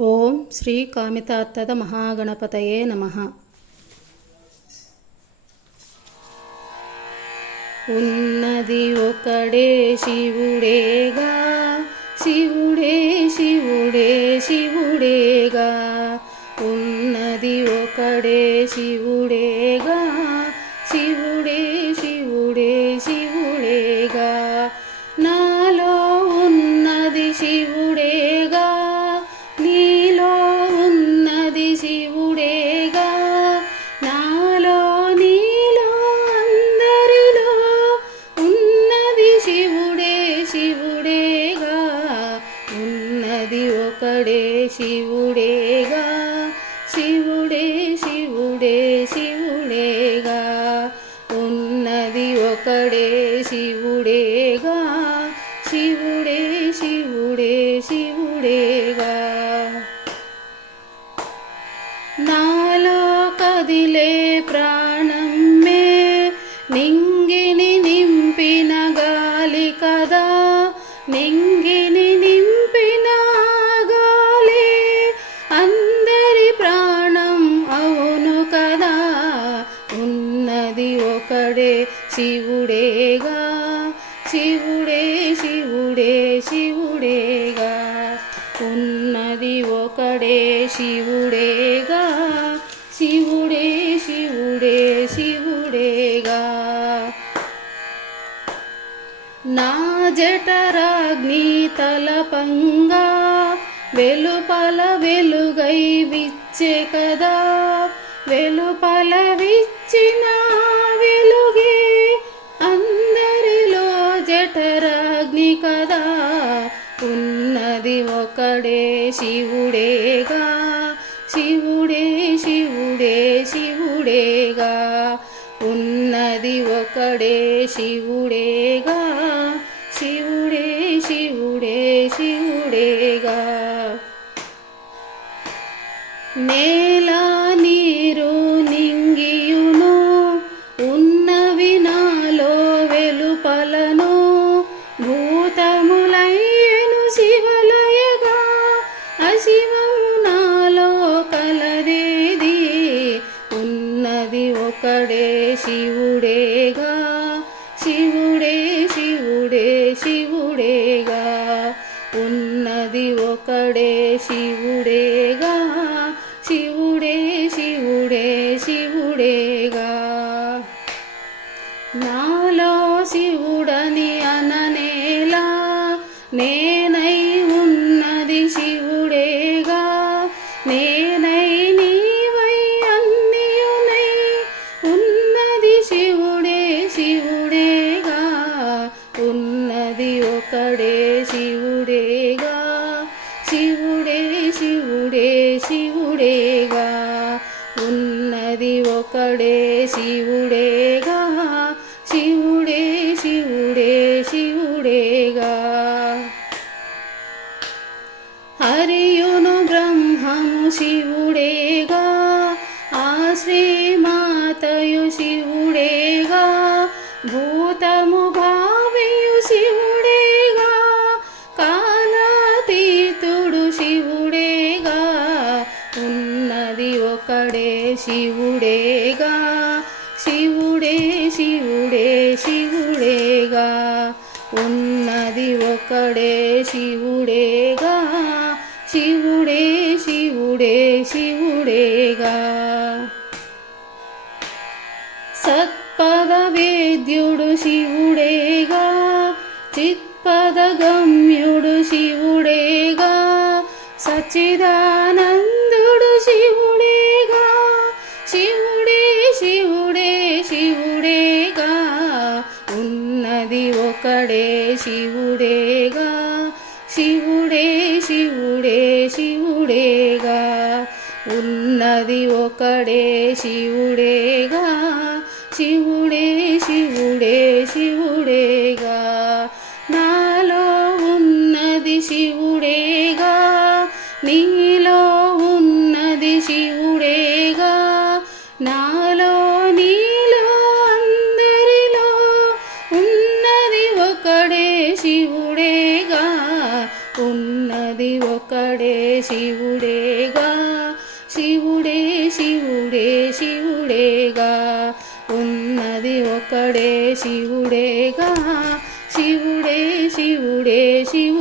ఓం శ్రీ కామితాత్తద మహాగణపతయే నమ. ఉన్నది ఒకడే శివుడేగా శివుడే శివుడే శివుడేగా. ఉన్నది ఒకడే శివు ఒకడే శివుడేగా శివుడే శివుడే శివుడేగా. ఉన్నది ఒకడే శివుడేగా శివుడే శివుడే శివుడేగా. నాలో కదిలే ప్రాణమే నింగిని నింపిన గాలి కదా నింగిని శివుడేగా శివుడే శివుడే శివుడేగా. ఉన్నది ఒకడే శివుడేగా శివుడే శివుడే శివుడేగా. నా జఠరాగ్ని తలపంగా వెలుపల వెలుగై విచ్చే కదా వెలుపల విచ్చిన జఠరాగ్ని కదా ఉన్నది ఒకడే శివుడేగా. శివుడే శివుడే శివుడేగా. ఉన్నది ఒకడే శివుడేగా. శివుడే శివుడే శివుడేగా. నే ఒకడే శివుడేగా శివుడే శివుడే శివుడేగా. ఉన్నది ఒకడే శివుడేగా శివుడే శివుడే శివుడేగా. నాలో శివుడని అననేలా నే ఒక్కడే శివుడేగా శివుడే శివుడే శివుడేగా. ఉన్నది ఒకడే శివుడేగా శివుడే శివుడే శివుడేగా. హరియును బ్రహ్మము శివుడేగా ఉన్నది ఒకడే శివుడేగా శివుడే శివుడే శివుడేగా. ఉన్నది ఒకడే శివుడేగా శివుడే శివుడే శివుడేగా. సత్పద వేద్యుడు శివుడేగా చిత్పద శివుడే శివుడే శివుడేగా. ఉన్నది ఒకడే శివుడేగా. శివుడే శివుడే శివుడేగా. ఉన్నది ఒకడే శివుడేగా. శివుడే శివుడే శివు శివుడేగా శివుడేగా శివుడే శివుడే శివుడేగా. ఉన్నది ఒకడే శివుడేగా శివుడే శివుడే శివుడేగా